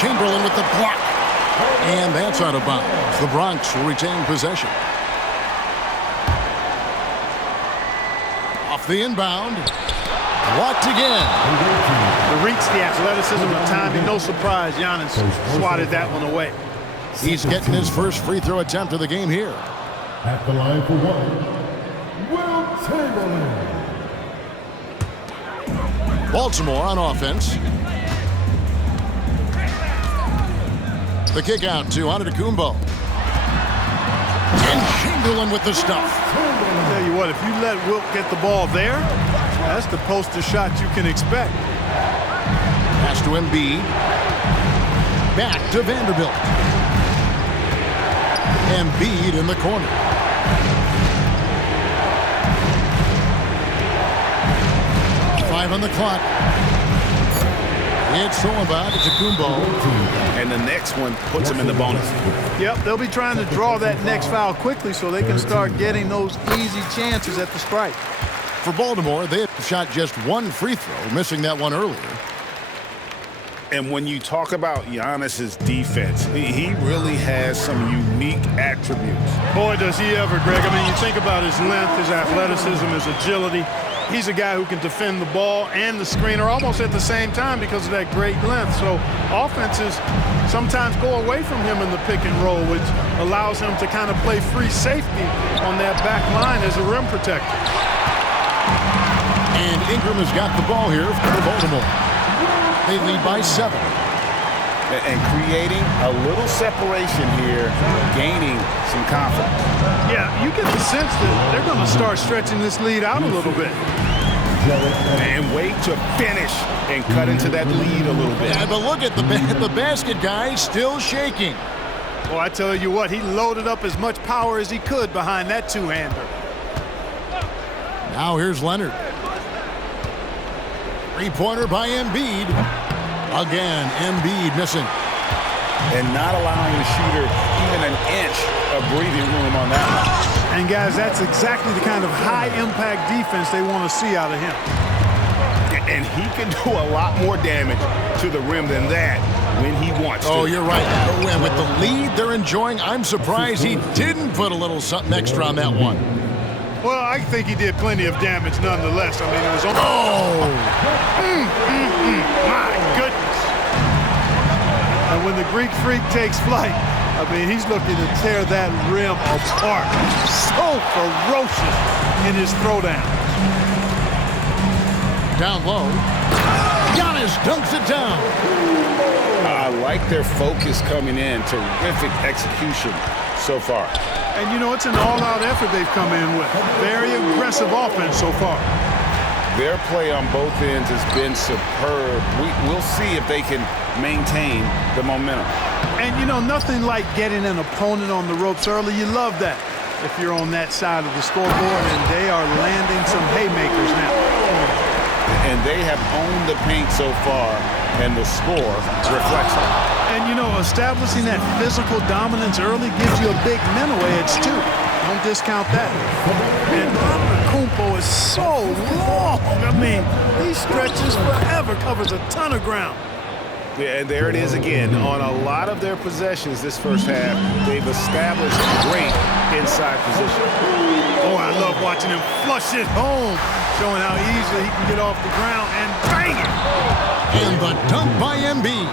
Chamberlain with the block. And that's out of bounds. The Bronx will retain possession. Off the inbound. Blocked again. The reach, the athleticism, the timing. No surprise, Giannis swatted that one away. He's getting his first free throw attempt of the game here. At the line for one, Wilt Chamberlain. Baltimore on offense. The kick out to Antetokounmpo. And Chamberlain with the stuff. I'll tell you what, if you let Wilt get the ball there, that's the poster shot you can expect. Pass to Embiid. Back to Vanderbilt. Embiid in the corner. Five on the clock. It's thrown by Antetokounmpo. And the next one puts him in the bonus. Yep, they'll be trying to draw that next foul quickly so they can start getting those easy chances at the stripe. For Baltimore, they have shot just one free throw, missing that one earlier. And when you talk about Giannis's defense, he really has some unique attributes. Boy, does he ever, Greg. I mean, you think about his length, his athleticism, his agility. He's a guy who can defend the ball and the screener almost at the same time because of that great length. So offenses sometimes go away from him in the pick and roll, which allows him to kind of play free safety on that back line as a rim protector. And Ingram has got the ball here for Baltimore. They lead by 7. And creating a little separation here, gaining some confidence. Yeah, you get the sense that they're going to start stretching this lead out a little bit. And wait to finish and cut into that lead a little bit. Yeah, but look at the basket guy still shaking. Well, I tell you what, he loaded up as much power as he could behind that two-hander. Now here's Leonard. Three-pointer by Embiid. Again, Embiid missing. And not allowing the shooter even an inch of breathing room on that one. And, guys, that's exactly the kind of high-impact defense they want to see out of him. And he can do a lot more damage to the rim than that when he wants to. Oh, you're right. And with the lead they're enjoying, I'm surprised he didn't put a little something extra on that one. Well, I think he did plenty of damage nonetheless. I mean, it was almost... Oh! My goodness. And when the Greek Freak takes flight, I mean, he's looking to tear that rim apart. So ferocious in his throwdown. Down low. Giannis dunks it down. I like their focus coming in. Terrific execution so far. And, you know, it's an all-out effort they've come in with. Very aggressive offense so far. Their play on both ends has been superb. We'll see if they can maintain the momentum. And, you know, nothing like getting an opponent on the ropes early. You love that if you're on that side of the scoreboard, and they are landing some haymakers now. And they have owned the paint so far, and the score reflects it. And, you know, establishing that physical dominance early gives you a big mental edge, too. Don't discount that. And Antetokounmpo is so long. I mean, he stretches forever, covers a ton of ground. Yeah, and there it is again. On a lot of their possessions this first half, they've established great inside position. Oh, I love watching him flush it home, showing how easily he can get off the ground and bang it. And the dunk by Embiid.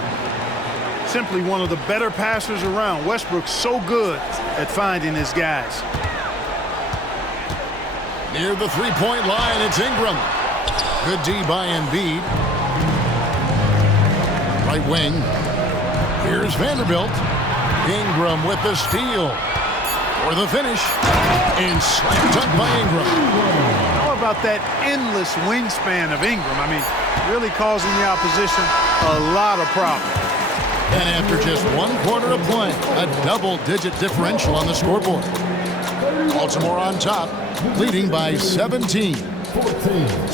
Simply one of the better passers around. Westbrook's so good at finding his guys. Near the three-point line, it's Ingram. Good D by Embiid. Right wing. Here's Vanderbilt. Ingram with the steal. For the finish. And slam dunk by Ingram. How about that endless wingspan of Ingram? I mean, really causing the opposition a lot of problems. And after just 1 quarter of play, a double-digit differential on the scoreboard. Baltimore on top, leading by 17.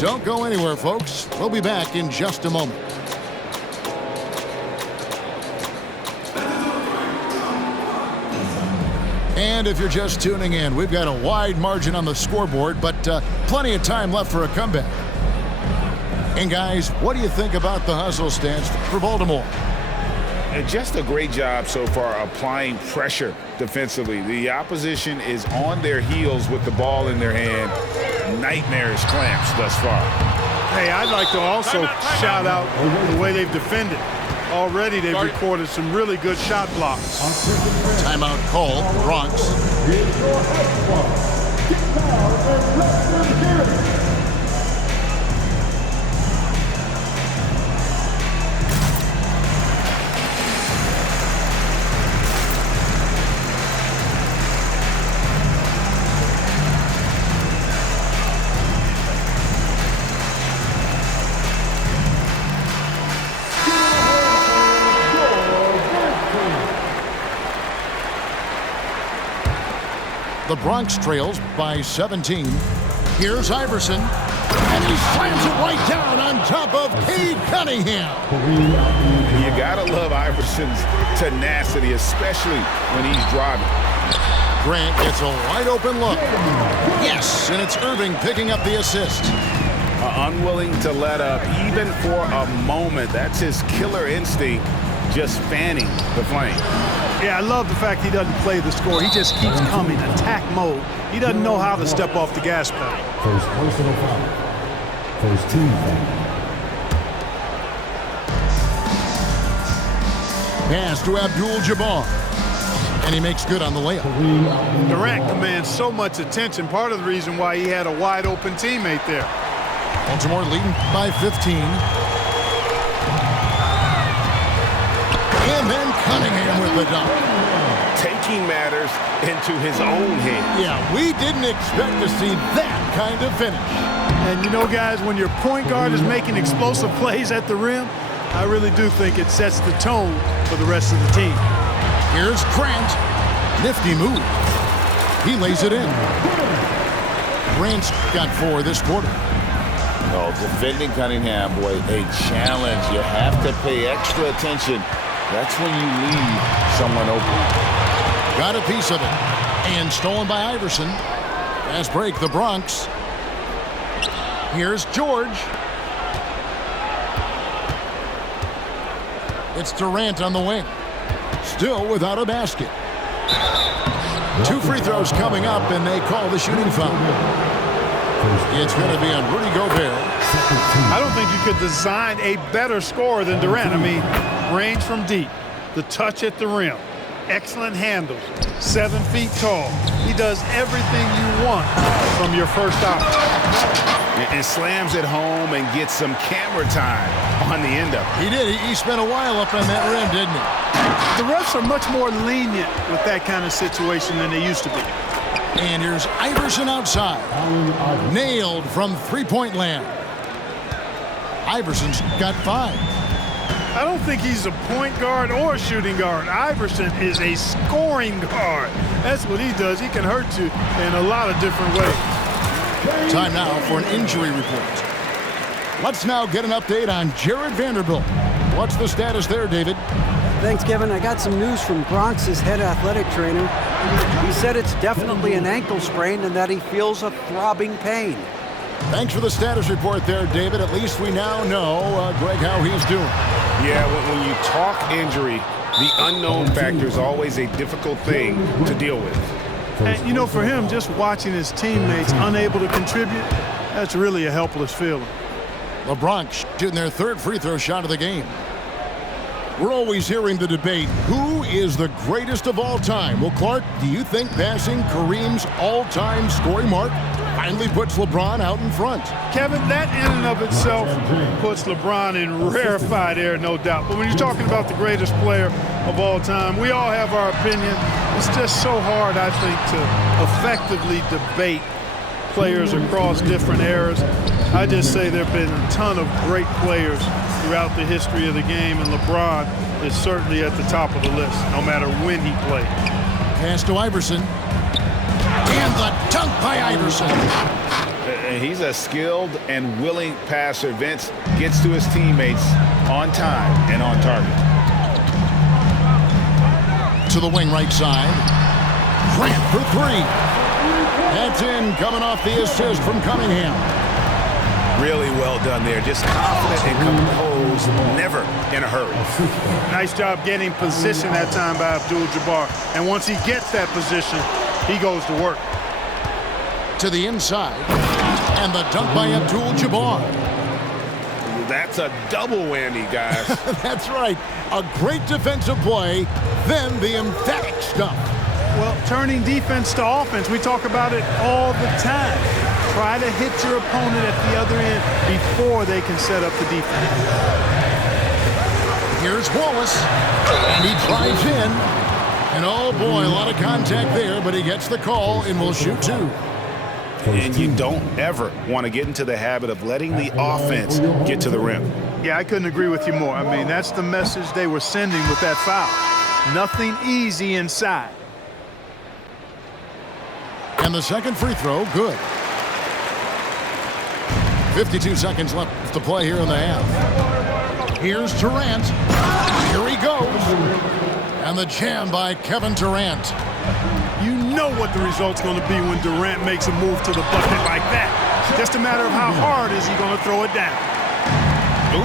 Don't go anywhere, folks. We'll be back in just a moment. And if you're just tuning in, we've got a wide margin on the scoreboard, but plenty of time left for a comeback. And guys, what do you think about the hustle stance for Baltimore? And just a great job so far applying pressure defensively. The opposition is on their heels with the ball in their hand. Nightmarish clamps thus far. Hey, I'd like to also shout out the way they've defended. Already they've recorded some really good shot blocks. Timeout call, Bronx. The Bronx trails by 17. Here's Iverson, and he slams it right down on top of Cade Cunningham. You gotta love Iverson's tenacity, especially when he's driving. Grant gets a wide open look. Yes, and it's Irving picking up the assist. Unwilling to let up even for a moment. That's his killer instinct, just fanning the flame. Yeah, I love the fact he doesn't play the score. He just keeps coming, attack mode. He doesn't know how to step off the gas pedal. First personal foul. First team foul. Pass to Abdul-Jabbar, and he makes good on the layup. Durant commands so much attention, part of the reason why he had a wide open teammate there. Baltimore leading by 15. And then Cunningham with the dunk. Taking matters into his own hands. Yeah, we didn't expect to see that kind of finish. And you know, guys, when your point guard is making explosive plays at the rim, I really do think it sets the tone for the rest of the team. Here's Grant. Nifty move. He lays it in. Grant's got 4 this quarter. Oh, defending Cunningham, boy, a challenge. You have to pay extra attention. That's when you leave someone open. Got a piece of it. And stolen by Iverson. Fast break, the Bronx. Here's George. It's Durant on the wing. Still without a basket. 2 free throws coming up, and they call the shooting foul. It's going to be on Rudy Gobert. I don't think you could design a better scorer than Durant. I mean, range from deep, the touch at the rim, excellent handles, 7 feet tall. He does everything you want from your first option. And slams it home and gets some camera time on the end of it. He did. He spent a while up on that rim, didn't he? The refs are much more lenient with that kind of situation than they used to be. And here's Iverson outside. Nailed from three-point land. Iverson's got 5. I don't think he's a point guard or a shooting guard. Iverson is a scoring guard. That's what he does. He can hurt you in a lot of different ways. Time now for an injury report. Let's now get an update on Jared Vanderbilt. What's the status there, David? Thanks, Kevin. I got some news from Bronx's head athletic trainer. He said it's definitely an ankle sprain and that he feels a throbbing pain. Thanks for the status report there, David. At least we now know, Greg, how he's doing. Yeah, when you talk injury, the unknown factor is always a difficult thing to deal with. And, you know, for him, just watching his teammates unable to contribute, that's really a helpless feeling. The Bronx shooting their 3rd free throw shot of the game. We're always hearing the debate, who is the greatest of all time? Well, Clark, do you think passing Kareem's all-time scoring mark finally puts LeBron out in front? Kevin, that in and of itself puts LeBron in rarefied air, no doubt. But when you're talking about the greatest player of all time, we all have our opinion. It's just so hard, I think, to effectively debate players across different eras. I just say there have been a ton of great players throughout the history of the game, and LeBron is certainly at the top of the list, no matter when he played. Pass to Iverson. And the dunk by Iverson. He's a skilled and willing passer. Vince gets to his teammates on time and on target. To the wing right side. Grant for 3. That's in, coming off the assist from Cunningham. Really well done there. Just confident and composed, never in a hurry. Nice job getting position that time by Abdul-Jabbar. And once he gets that position, he goes to work. To the inside. And the dunk by Abdul-Jabbar. That's a double whammy, guys. That's right. A great defensive play, then the emphatic stuff. Well, turning defense to offense, we talk about it all the time. Try to hit your opponent at the other end before they can set up the defense. Here's Wallace, and he drives in. And oh boy, a lot of contact there, but he gets the call and will shoot two. And you don't ever want to get into the habit of letting the offense get to the rim. Yeah, I couldn't agree with you more. I mean, that's the message they were sending with that foul. Nothing easy inside. And the second free throw, good. 52 seconds left to play here in the half. Here's Durant. Here he goes. And the jam by Kevin Durant. You know what the result's going to be when Durant makes a move to the bucket like that. Just a matter of how hard is he going to throw it down. Ooh,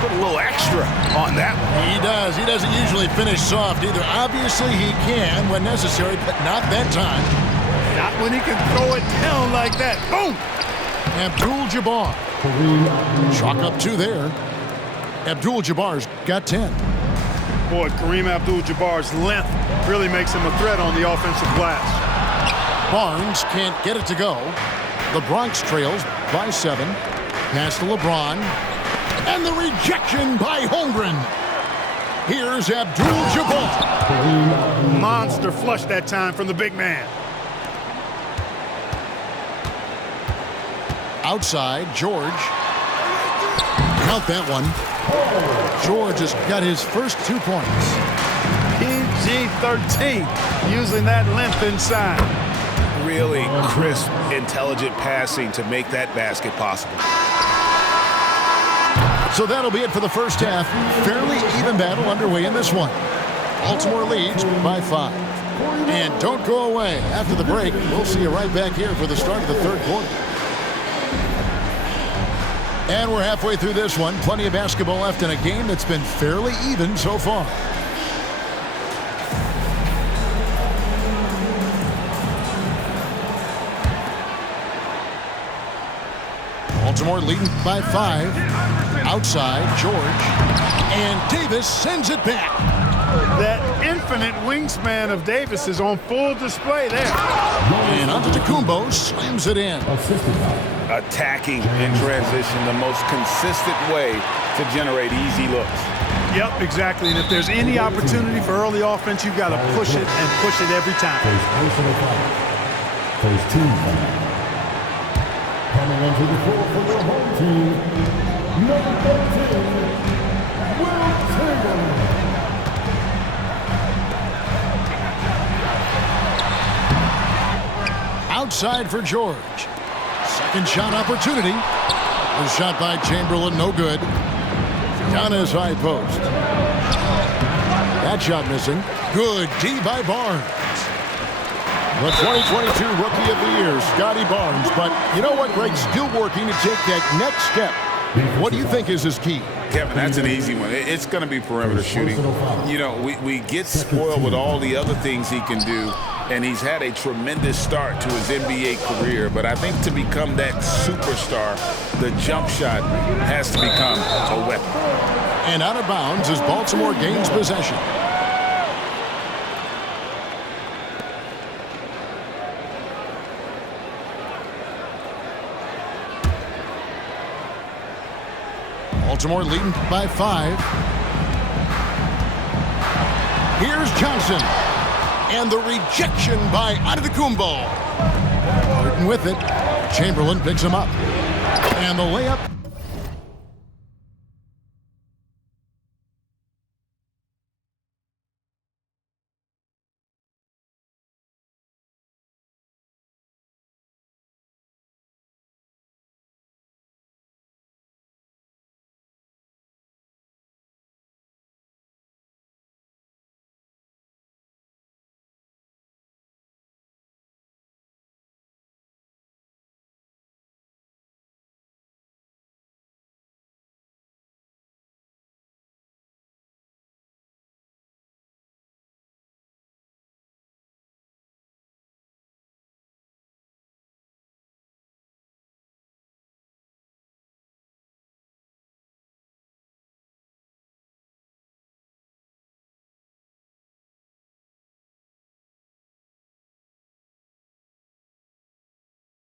put a little extra on that one. He does. He doesn't usually finish soft either. Obviously, he can when necessary, but not that time. Not when he can throw it down like that. Boom! Abdul-Jabbar. Chalk up two there. Abdul-Jabbar's got 10. Boy, Kareem Abdul-Jabbar's length really makes him a threat on the offensive glass. Barnes can't get it to go. The Bronx trails by 7. Pass to LeBron. And the rejection by Holmgren. Here's Abdul-Jabbar. Monster flush that time from the big man. Outside, George. Count that one. George has got his first 2 points. PG-13, using that length inside. Really crisp, intelligent passing to make that basket possible. So that'll be it for the first half. Fairly even battle underway in this one. Baltimore leads by 5. And don't go away. After the break, we'll see you right back here for the start of the third quarter. And we're halfway through this one. Plenty of basketball left in a game that's been fairly even so far. Baltimore leading by 5. Outside, George. And Davis sends it back. That infinite wingspan of Davis is on full display there. And Antetokounmpo slams it in. Attacking in transition, the most consistent way to generate easy looks. Yep, exactly. And if there's any opportunity for early offense, you've got to push it and push it every time. First team foul. Coming onto the floor for their home team, number 13, Wilt Chamberlain. Outside for George. Second shot opportunity. The shot by Chamberlain, no good. Down his high post. That shot missing. Good D by Barnes. The 2022 Rookie of the Year, Scotty Barnes. But you know what, Greg? Still working to take that next step. What do you think is his key? Kevin, that's an easy one. It's going to be perimeter shooting. You know, we get spoiled with all the other things he can do, and he's had a tremendous start to his NBA career. But I think to become that superstar, the jump shot has to become a weapon. And out of bounds as Baltimore gains possession. Baltimore leading by 5. Here's Johnson. And the rejection by Antetokounmpo. Burton with it. Chamberlain picks him up. And the layup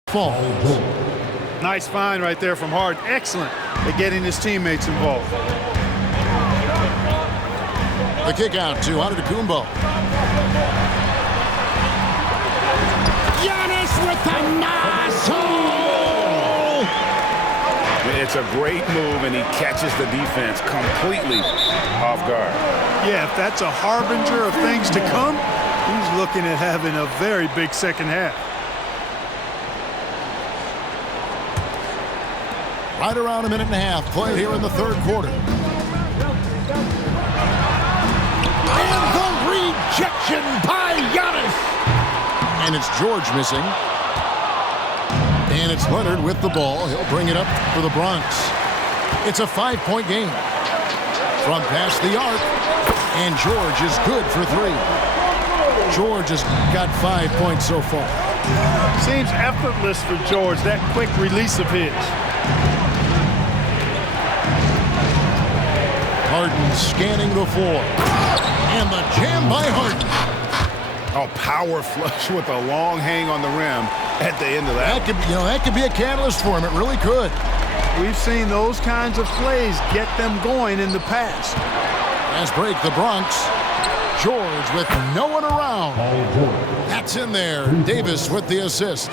Fall. Nice find right there from Harden. Excellent at getting his teammates involved. The kick out to Antetokounmpo. Giannis with the nozzle! It's a great move, and he catches the defense completely off guard. Yeah, if that's a harbinger of things to come, he's looking at having a very big second half. Right around a minute and a half played here in the third quarter. And the rejection by Giannis. And it's George missing. And it's Leonard with the ball. He'll bring it up for the Bronx. It's a 5-point game. From past the arc. And George is good for 3. George has got 5 points so far. Seems effortless for George, that quick release of his. Harden scanning the floor. And the jam by Harden. Oh, power flush with a long hang on the rim at the end of that. That could be a catalyst for him. It really could. We've seen those kinds of plays get them going in the past. Fast break, the Bronx. George with no one around. That's in there. Davis with the assist.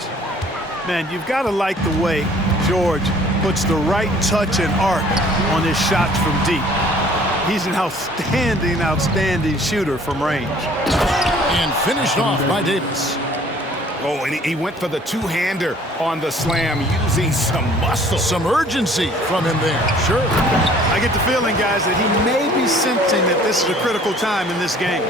Man, you've got to like the way George puts the right touch and arc on his shots from deep. He's an outstanding shooter from range. And finished off by Davis. Oh, and he went for the two-hander on the slam, using some muscle. Some urgency from him there, sure. I get the feeling, guys, that he may be sensing that this is a critical time in this game.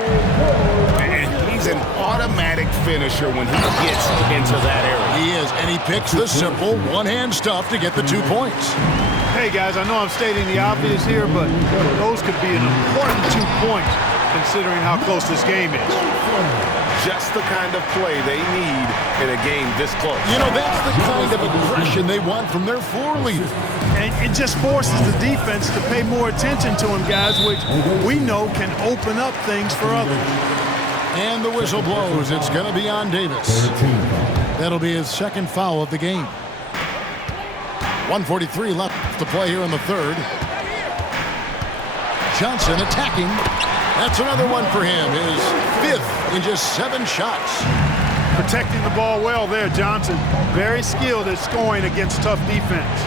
And he's an automatic finisher when he gets into that area. He is, and he picks the simple one-hand stuff to get the 2 points. Hey, guys, I know I'm stating the obvious here, but those could be an important 2 points considering how close this game is. Just the kind of play they need in a game this close. That's the kind of aggression they want from their floor leader. And it just forces the defense to pay more attention to him, guys, which we know can open up things for others. And the whistle blows. It's going to be on Davis. That'll be his second foul of the game. 1:43 left to play here in the third. Johnson attacking. That's another one for him. His 5th in just 7 shots. Protecting the ball well there, Johnson. Very skilled at scoring against tough defense.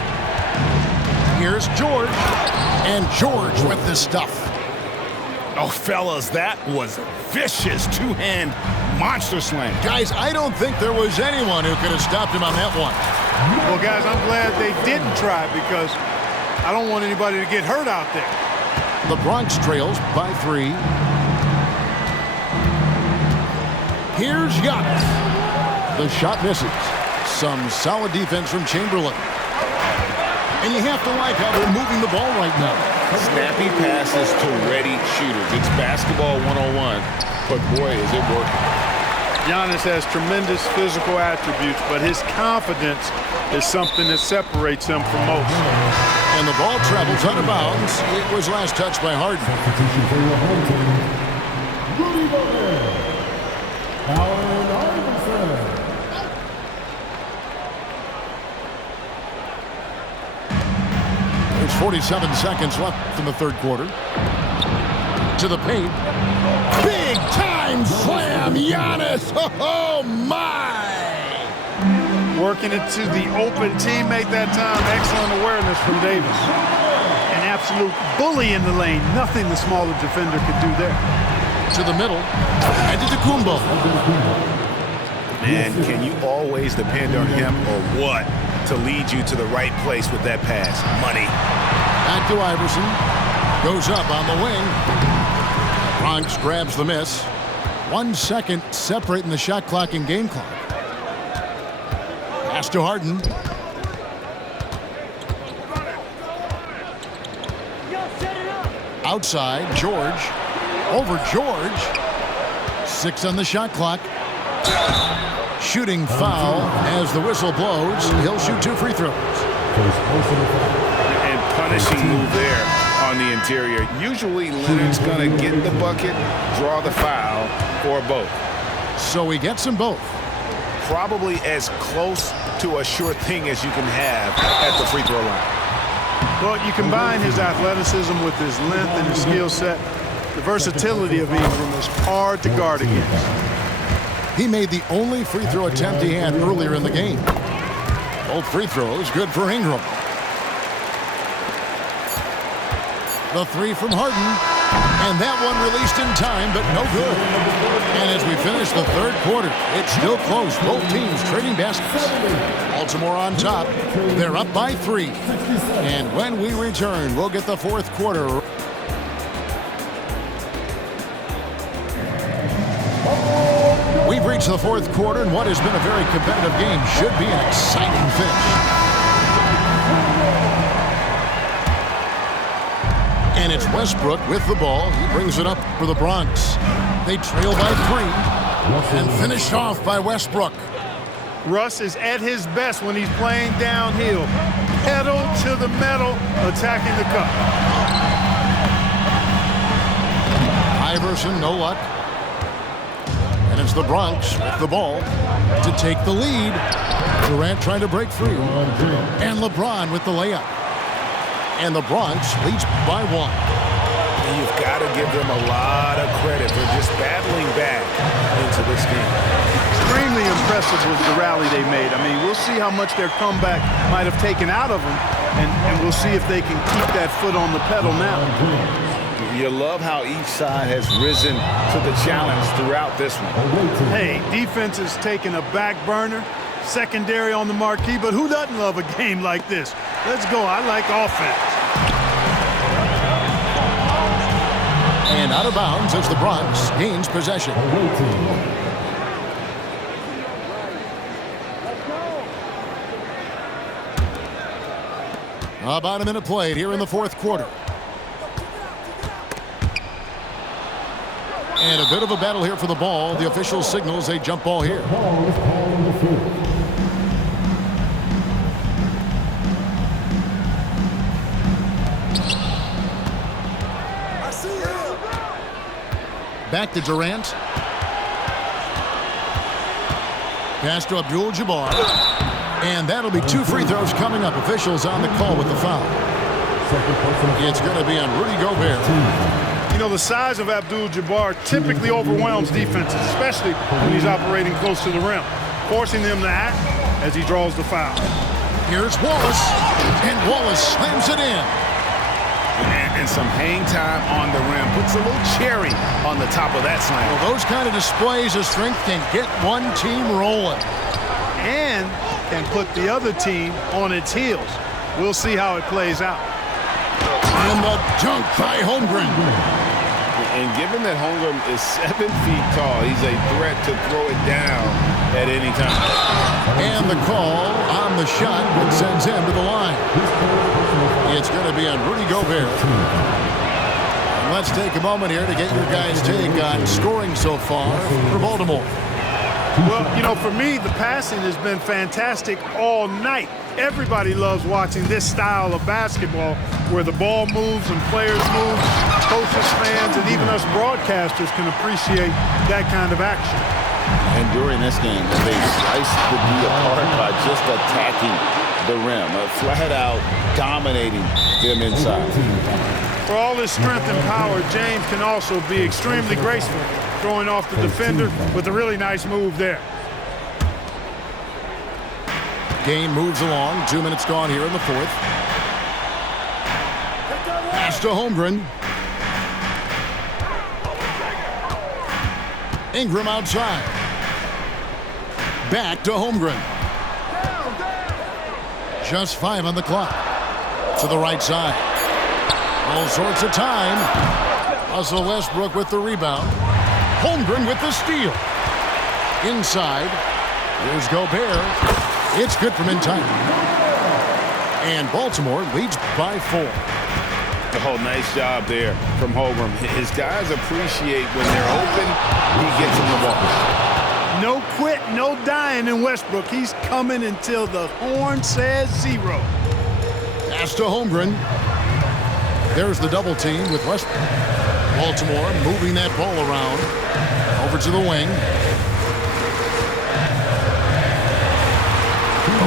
Here's George. And George with this stuff. Oh, fellas, that was a vicious two-hand monster slam. Guys, I don't think there was anyone who could have stopped him on that one. Well, guys, I'm glad they didn't try because I don't want anybody to get hurt out there. The Bronx trails by 3. Here's Giannis. The shot misses. Some solid defense from Chamberlain. And you have to like how they're moving the ball right now. Snappy passes to ready shooters. It's basketball 101, but boy, is it working. Giannis has tremendous physical attributes, but his confidence is something that separates him from most. And the ball travels out of bounds. It was last touched by Harden. Substitution for your home team, Rudy Gobert. Allen Iverson. There's 47 seconds left in the third quarter. To the paint. Big time slam, Giannis. Oh my! Working it to the open teammate that time. Excellent awareness from Davis. An absolute bully in the lane. Nothing the smaller defender could do there. To the middle. Antetokounmpo. Man, can you always depend on him or what to lead you to the right place with that pass? Money. Back to Iverson. Goes up on the wing. Bronx grabs the miss. 1 second separating the shot clock and game clock. Pass to Harden. Outside, George. Over George. 6 on the shot clock. Shooting foul as the whistle blows. He'll shoot 2 free throws. And punishing move there on the interior. Usually Leonard's going to get the bucket, draw the foul, or both. So he gets them both. probably as close to a sure thing as you can have at the free throw line. Well, you combine his athleticism with his length and his skill set. The versatility of Ingram is hard to guard against. He made the only free throw attempt he had earlier in the game. Both free throws good for Ingram. The three from Harden, and that one released in time, but no good. And as we finish the third quarter, it's still close. Both teams trading baskets. Baltimore on top. They're up by 3. And when we return, we'll get the fourth quarter. We've reached the fourth quarter, and what has been a very competitive game should be an exciting finish. And it's Westbrook with the ball. He brings it up for the Bronx. They trail by 3 and finished off by Westbrook. Russ is at his best when he's playing downhill. Pedal to the metal, attacking the cup. Iverson, no luck. And it's the Bronx with the ball to take the lead. Durant trying to break free. And LeBron with the layup. And the Bronx leads by 1. You've got to give them a lot of credit for just battling back into this game. Extremely impressive was the rally they made. I mean, we'll see how much their comeback might have taken out of them, and we'll see if they can keep that foot on the pedal now. You love how each side has risen to the challenge throughout this one. Hey, defense is taking a back burner, secondary on the marquee, but who doesn't love a game like this? Let's go. I like offense. And out of bounds as the Bronx gains possession. About a minute played here in the fourth quarter. And a bit of a battle here for the ball. The official signals a jump ball here. Back to Durant. Pass to Abdul-Jabbar. And that'll be 2 free throws coming up. Officials on the call with the foul. It's going to be on Rudy Gobert. You know, the size of Abdul-Jabbar typically overwhelms defenses, especially when he's operating close to the rim, forcing them to act as he draws the foul. Here's Wallace. And Wallace slams it in. And some hang time on the rim. Puts a little cherry on the top of that slam. Well, those kind of displays of strength can get one team rolling. And can put the other team on its heels. We'll see how it plays out. And the dunk by Holmgren. And given that Holmgren is 7 feet tall, he's a threat to throw it down at any time. And the call on the shot that sends him to the line. It's going to be on Rudy Gobert. And let's take a moment here to get your guys' take on scoring so far for Baltimore. Well, you know, for me, the passing has been fantastic all night. Everybody loves watching this style of basketball where the ball moves and players move. Coaches, fans, and even us broadcasters can appreciate that kind of action. And during this game, they sliced the D apart by just attacking the rim, flat out dominating them inside. For all his strength and power, James can also be extremely graceful, throwing off the defender with a really nice move there. Game moves along. 2 minutes gone here in the fourth. Pass to Holmgren. Ingram outside. Back to Holmgren. Just 5 on the clock. To the right side. All sorts of time. Russell Westbrook with the rebound. Holmgren with the steal. Inside. Here's Gobert. It's good from in time. And Baltimore leads by 4. Oh, nice job there from Holmgren. His guys appreciate when they're open, he gets them the ball. No quit, no dying in Westbrook. He's coming until the horn says 0. Pass to Holmgren. There's the double team with Westbrook. Baltimore moving that ball around. Over to the wing.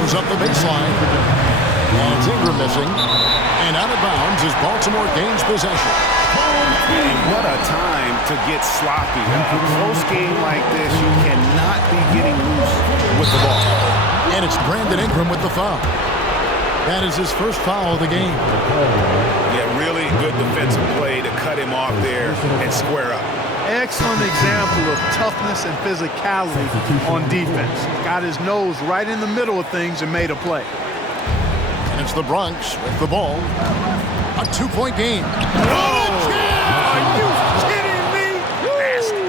Goes up the baseline. And it's Ingram missing. And out of bounds as Baltimore gains possession. And what a time to get sloppy. A close game like this, you cannot be getting loose with the ball. And it's Brandon Ingram with the foul. That is his first foul of the game. Yeah, really good defensive play to cut him off there and square up. Excellent example of toughness and physicality on defense. Got his nose right in the middle of things and made a play. And it's the Bronx with the ball. A 2-point game. Are you kidding me? Nasty.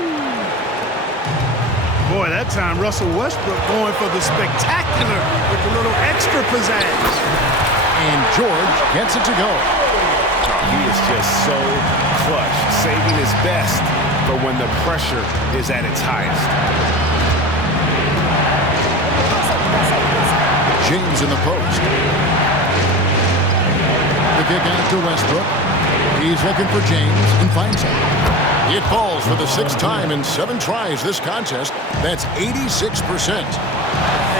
Boy, that time Russell Westbrook going for the spectacular with a little extra pizzazz. And George gets it to go. He is just so clutch, saving his best for when the pressure is at its highest. James in the post. The kick out to Westbrook. He's looking for James and finds him. It falls for the 6th time in 7 tries this contest. That's 86%.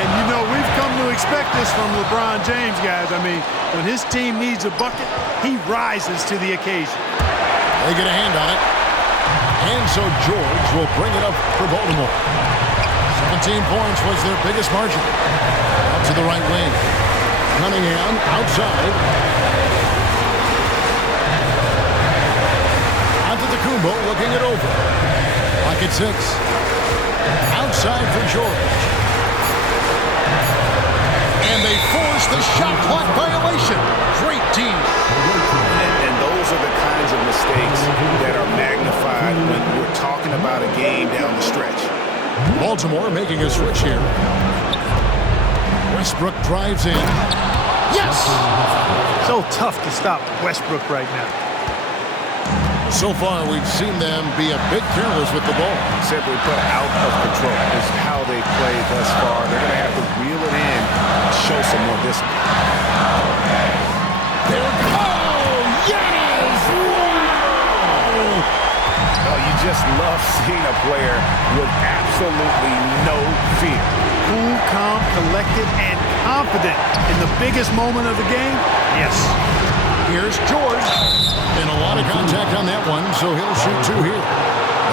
And, you know, we've come to expect this from LeBron James, guys. I mean, when his team needs a bucket, he rises to the occasion. They get a hand on it. And so George will bring it up for Baltimore. 17 points was their biggest margin. Out to the right wing. Cunningham outside. Antetokounmpo looking it over. Clock at 6. Outside for George. And they force the shot clock violation. Great team. And those are the kinds of mistakes that are magnified when we're talking about a game down the stretch. Baltimore making a switch here. Westbrook drives in. Yes! So tough to stop Westbrook right now. So far, we've seen them be a bit careless with the ball. Simply put, out of control is how they play thus far. They're going to have to reel it in and show some more discipline. Giannis! Oh, you just love seeing a player with absolutely no fear. Cool, calm, collected, and confident in the biggest moment of the game? Yes. Here's George. And a lot of contact on that one, so he'll shoot 2 here.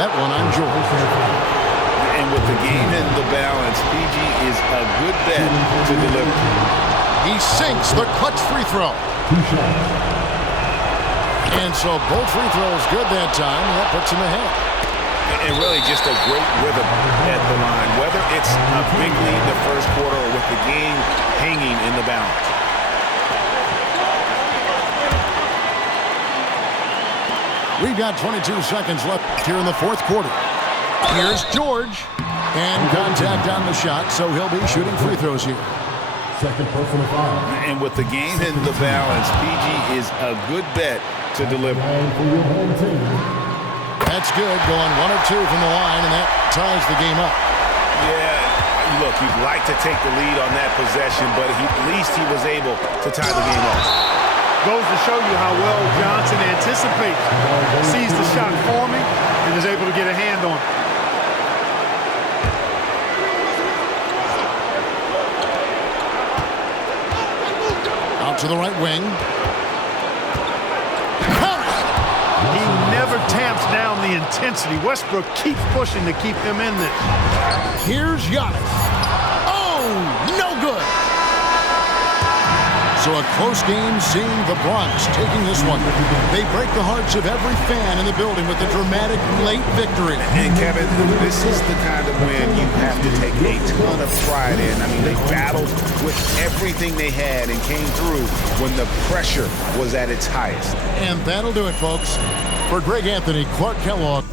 That one on George. And with the game in the balance, PG is a good bet to deliver. He sinks the clutch free throw. And so both free throws good that time. That puts him ahead. And really just a great rhythm at the line, whether it's a big lead in the first quarter or with the game hanging in the balance. We've got 22 seconds left here in the 4th quarter. Here's George. And contact on the shot, so he'll be shooting free throws here. Second personal foul. And with the game in the balance, PG is a good bet to deliver. And for your home team. That's good, going 1 of 2 from the line, and that ties the game up. Yeah, look, you'd like to take the lead on that possession, but at least he was able to tie the game off. Goes to show you how well Johnson anticipates, sees the shot forming, and is able to get a hand on it. Out to the right wing. He never tamps down the intensity. Westbrook keeps pushing to keep him in this. Here's Giannis. Oh, no good. So a close game seeing the Bronx taking this one. They break the hearts of every fan in the building with a dramatic late victory. And Kevin, this is the kind of win you have to take a ton of pride in. I mean, they battled with everything they had and came through when the pressure was at its highest. And that'll do it, folks. For Greg Anthony, Clark Kellogg.